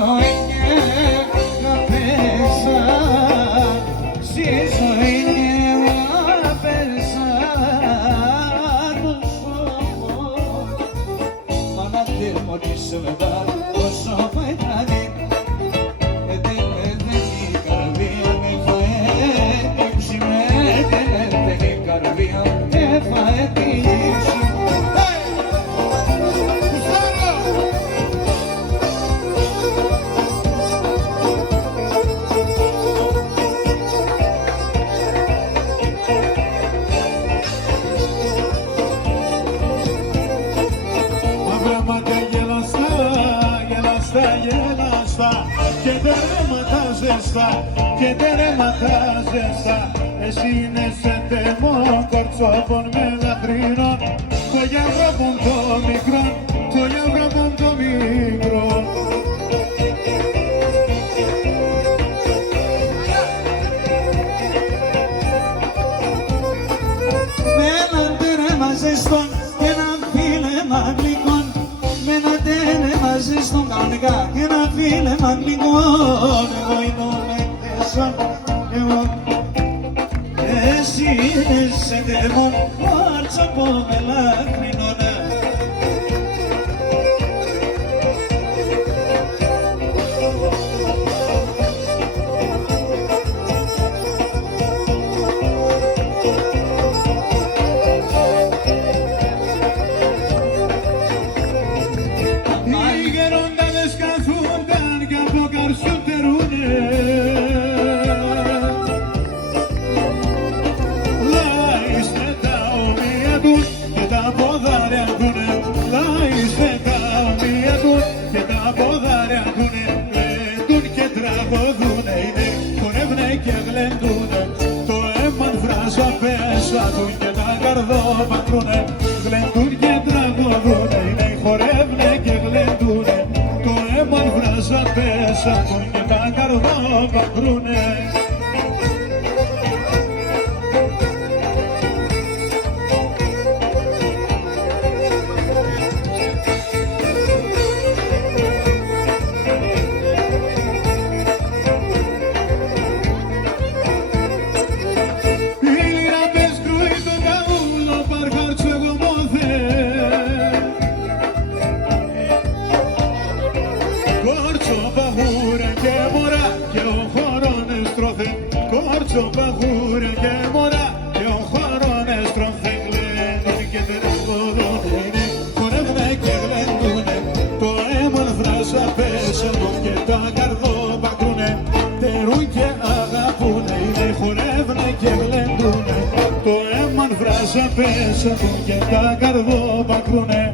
ζωή να πέσα, στη ζωή να πέσα τους όμως, μα να δαιμονίσω μετά όσο πέτανε. Και τερέματα ζεστά, και τερέματα ζεστά. Εσύ είναι σε τεμό κορτσόπων με λαχρινών. Το γιαβρόπον το μικρό, το γιαβρόπον το μικρό. Με έναν τερέμα ζεστόν και έναν φίλεμα γλυκόν, με ένα τερέμα ζεστόν κανονικά και ένα φίλεμα γλυκόν. Εγώ είμαι εκτέσον, εγώ εσύ είναι σε τεμό κορτσόπων με λαχρινών. Και τα καρδόπατρουνε, γλεντούν και τραγωδούνε, είναι χορεύουνε και γλεντούνε. Το αίμα βράζα πέσατουν και τα καρδόπατρουνε. Κόρτσο παγούρια και μωρά και ο χωρώνες τρώθε γλέντουν και τραγωδούνε, χορεύουνε και γλέντουνε. Το αίμα βράζα πέσατον και τα καρδόπακρούνε, τερούν και αγαπούνε, χορεύουνε και γλέντουνε. Το αίμα βράζα πέσατον και τα καρδόπακρούνε.